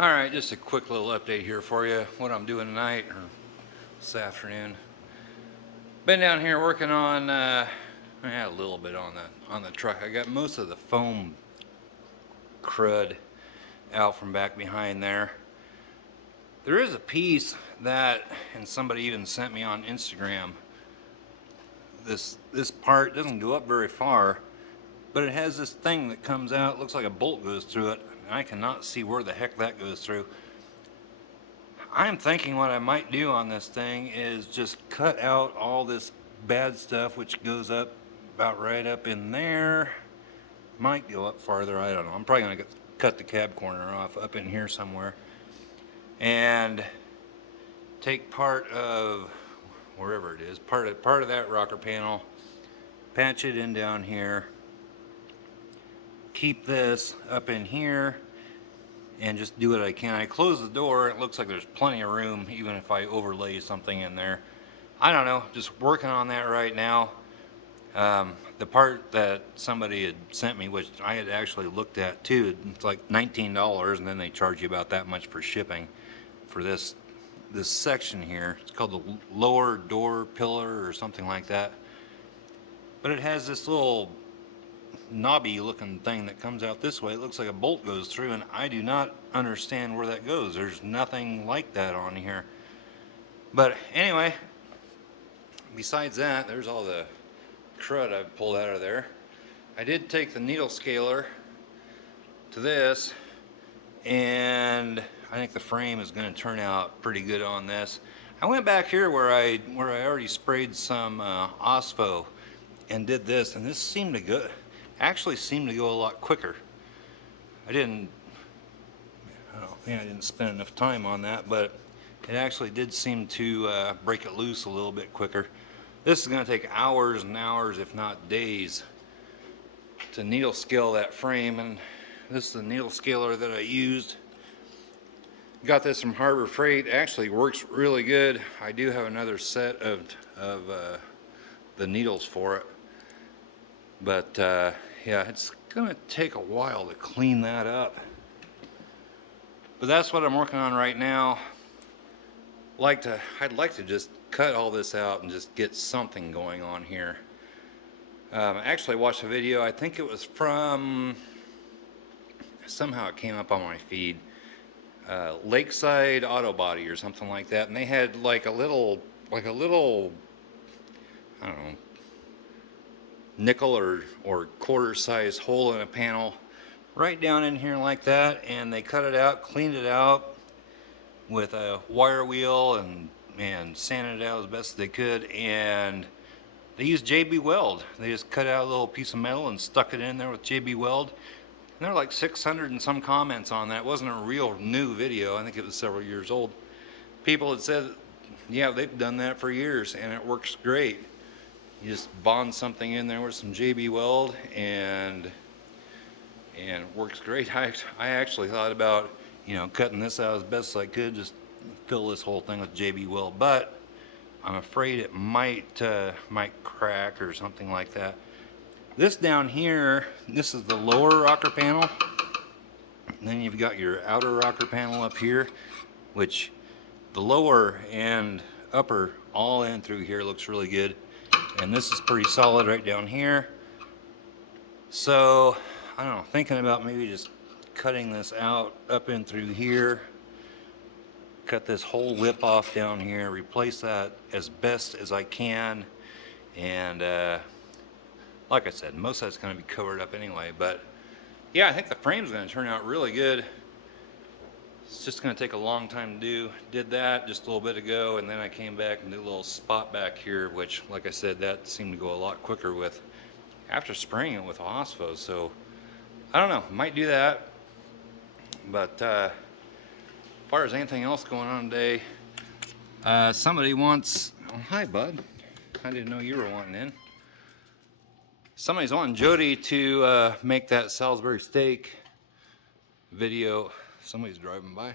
Alright, just a quick little update here for you. What I'm doing tonight, or this afternoon. Been down here working on, I had a little bit on the truck. I got most of the foam crud out from back behind there. There is a piece that, and somebody even sent me on Instagram, this part doesn't go up very far, but it has this thing that comes out, looks like a bolt goes through it, and I cannot see where the heck that goes through. I'm thinking what I might do on this thing is just cut out all this bad stuff, which goes up about right up in there. Might go up farther, I don't know. I'm probably gonna cut the cab corner off up in here somewhere and take part of wherever it is, part of that rocker panel, patch it in down here, keep this up in here, and just do what I can. I close the door. It looks like there's plenty of room, even if I overlay something in there. I don't know, just working on that right now. The part that somebody had sent me, which I had actually looked at too, it's like $19, and then they charge you about that much for shipping for this section here. It's called the lower door pillar or something like that. But it has this little knobby looking thing that comes out this way. It looks like a bolt goes through, and I do not understand where that goes. There's nothing like that on here. But anyway, besides that, there's all the crud I've pulled out of there. I did take the needle scaler to this, and I think the frame is going to turn out pretty good on this. I went back here where I already sprayed some OSPO and did this, and this actually seemed to go a lot quicker. I didn't spend enough time on that, but it actually did seem to break it loose a little bit quicker. This is going to take hours and hours, if not days, to needle scale that frame, and this is the needle scaler that I used. Got this from Harbor Freight. It actually works really good. I do have another set of the needles for it, but yeah, it's gonna take a while to clean that up. But that's what I'm working on right now. I'd like to just cut all this out and just get something going on here. Actually, I watched a video. I think it was from, somehow it came up on my feed, Lakeside Auto Body or something like that, and they had like a little, I don't know, nickel or quarter size hole in a panel right down in here like that, and they cut it out, cleaned it out with a wire wheel and sanded it out as best as they could, and they used JB Weld. They just cut out a little piece of metal and stuck it in there with JB Weld, and there were like 600 and some comments on that. It wasn't a real new video. I think it was several years old. People had said, yeah, they've done that for years and it works great. You just bond something in there with some JB Weld and it works great. I actually thought about, cutting this out as best as I could, just fill this whole thing with JB Weld, but I'm afraid it might crack or something like that. This down here, this is the lower rocker panel, and then you've got your outer rocker panel up here, which the lower and upper all in through here looks really good. And this is pretty solid right down here. So, I don't know, thinking about maybe just cutting this out up in through here, cut this whole lip off down here, replace that as best as I can, and like I said, most of that's going to be covered up anyway, but yeah, I think the frame's going to turn out really good. It's just going to take a long time to do. Did that just a little bit ago, and then I came back and did a little spot back here, which, like I said, that seemed to go a lot quicker with after spraying it with OSPO. So I don't know, might do that. But as far as anything else going on today, somebody wants, oh, hi bud, I didn't know you were wanting in. Somebody's wanting Jody to make that Salisbury steak video. Somebody's driving by.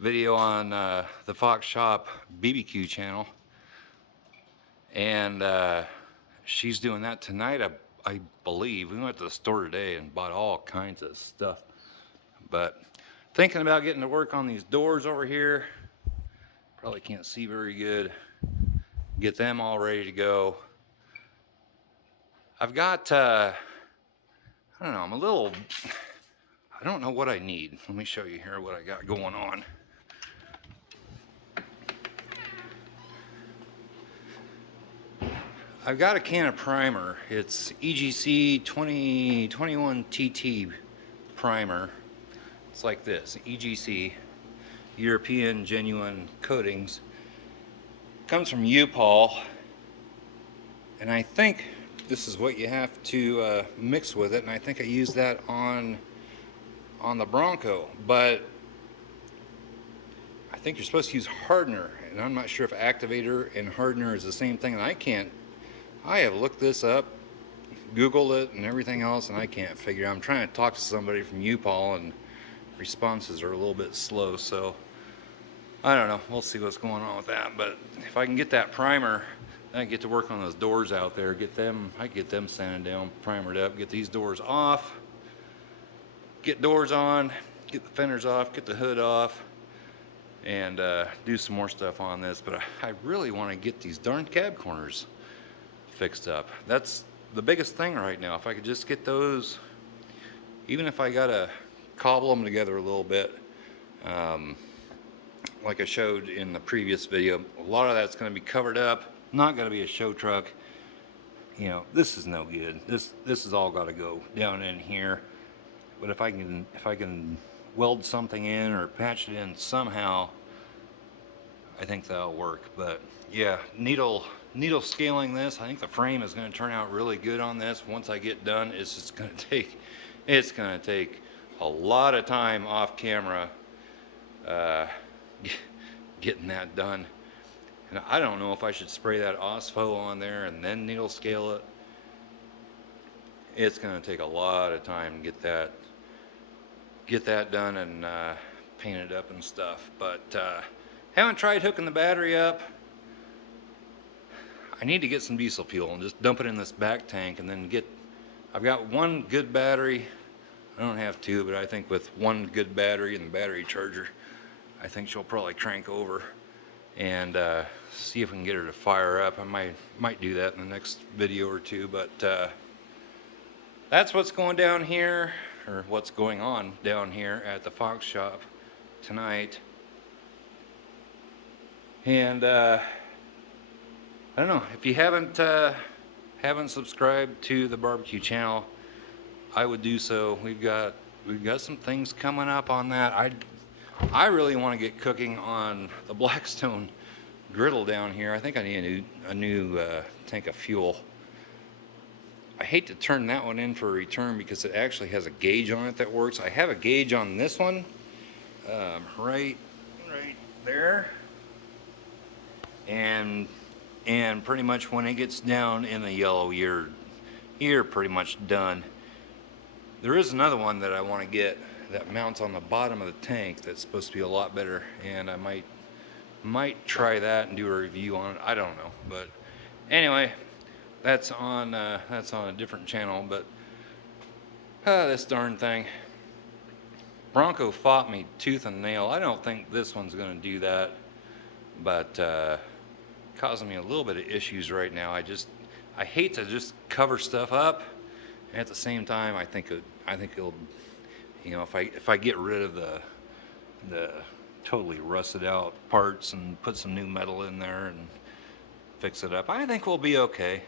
Video on the Fox Shop BBQ channel, and she's doing that tonight, I believe. We went to the store today and bought all kinds of stuff, but Thinking about getting to work on these doors over here. Probably can't see very good. Get them all ready to go. I've got, I don't know, I don't know what I need. Let me show you here what I got going on. I've got a can of primer. It's EGC 2021 TT primer. It's like this, EGC, European Genuine Coatings. Comes from U-POL, and I think this is what you have to mix with it, and I think I used that on the Bronco, but I think you're supposed to use hardener, and I'm not sure if activator and hardener is the same thing, and I have looked this up, Googled it and everything else, and I can't figure out. I'm trying to talk to somebody from U-POL, and responses are a little bit slow, so I don't know. We'll see what's going on with that. But if I can get that primer, then I get to work on those doors out there. I get them sanded down, primered up, get these doors off, get doors on, get the fenders off, get the hood off, and do some more stuff on this. But I really want to get these darn cab corners fixed up. That's the biggest thing right now. If I could just get those, even if I gotta cobble them together a little bit, like I showed in the previous video, a lot of that's going to be covered up, not going to be a show truck. You know, this is no good. This has all got to go down in here. But if I can weld something in or patch it in somehow, I think that'll work. But yeah, needle scaling this, I think the frame is going to turn out really good on this. Once I get done, it's going to take a lot of time off camera getting that done. And I don't know if I should spray that OSFO on there and then needle scale it. It's going to take a lot of time to get that done and paint it up and stuff. But haven't tried hooking the battery up. I need to get some diesel fuel and just dump it in this back tank, and then I've got one good battery. I don't have two, but I think with one good battery and the battery charger, I think she'll probably crank over, and see if we can get her to fire up. I might do that in the next video or two. But that's what's going down here, or what's going on down here at the Fox shop tonight. And I don't know, if you haven't subscribed to the barbecue channel, I would do so. We've got some things coming up on that. I really want to get cooking on the Blackstone griddle down here. I think I need a new tank of fuel. I hate to turn that one in for a return because it actually has a gauge on it that works. I have a gauge on this one, right there, and pretty much when it gets down in the yellow, you're pretty much done. There is another one that I want to get that mounts on the bottom of the tank that's supposed to be a lot better, and I might try that and do a review on it. I don't know, but anyway, that's on a different channel. But this darn thing, Bronco fought me tooth and nail. I don't think this one's going to do that, but causing me a little bit of issues right now. I hate to just cover stuff up, and at the same time, I think it'll, you know, if I get rid of the totally rusted out parts and put some new metal in there and fix it up, I think we'll be okay.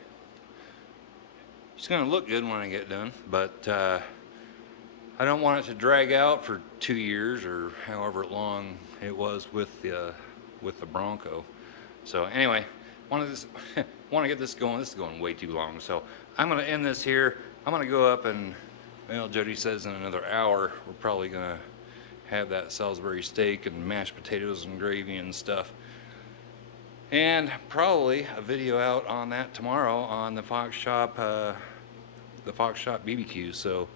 It's gonna look good when I get done, but I don't want it to drag out for 2 years or however long it was with the Bronco. So anyway, want to get this going. This is going way too long, so I'm going to end this here. I'm going to go up and, well, Jody says in another hour we're probably going to have that Salisbury steak and mashed potatoes and gravy and stuff, and probably a video out on that tomorrow on the Fox Shop BBQ. So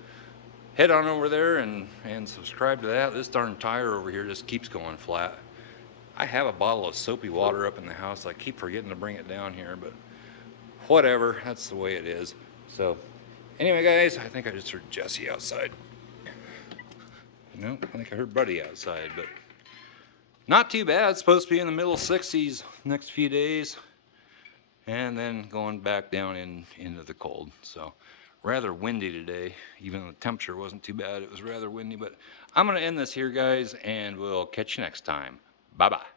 head on over there and subscribe to that. This darn tire over here just keeps going flat. I have a bottle of soapy water up in the house. I keep forgetting to bring it down here, but whatever, that's the way it is. So anyway, guys, I think I just heard Jesse outside. Nope, I think I heard Buddy outside, but not too bad. It's supposed to be in the middle 60s next few days, and then going back down into the cold. So rather windy today, even though the temperature wasn't too bad. It was rather windy, but I'm going to end this here, guys, and we'll catch you next time. Bye-bye.